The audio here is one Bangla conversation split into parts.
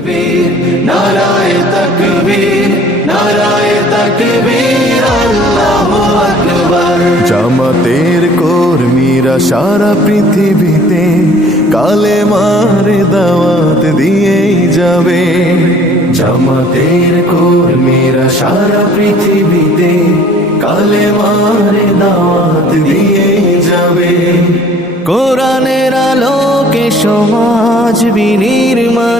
তকবীর নারায়ে তকবীর নারায়ে তকবীর আল্লাহু আকবার জামাতের কর্মীরা সারা পৃথিবীতে কালে মারে দাওয়াত দিয়েই যাবে। জামাতের কর্মীরা সারা পৃথিবীতে কালে মারে দাওয়াত দিয়ে যাবে। কোরআনের আলোকে সমাজ বিনির্মাণ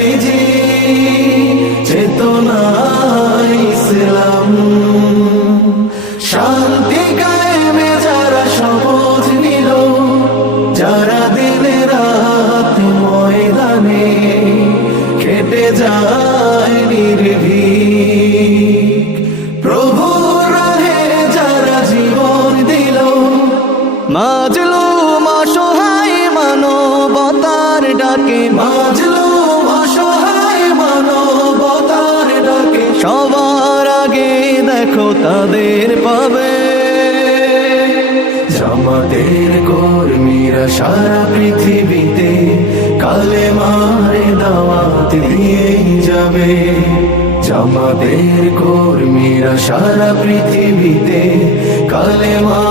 ডাকে, মাজলু অসহায় মানবতার ডাকে। সবার আগে দেখো তাদের পাবে। জামাতের কর্মীরা সারা পৃথিবীতে কালে মারে দাওয়াত দিয়ে যাবে। জামাতের কর্মীরা সারা পৃথিবীতে কালে মারে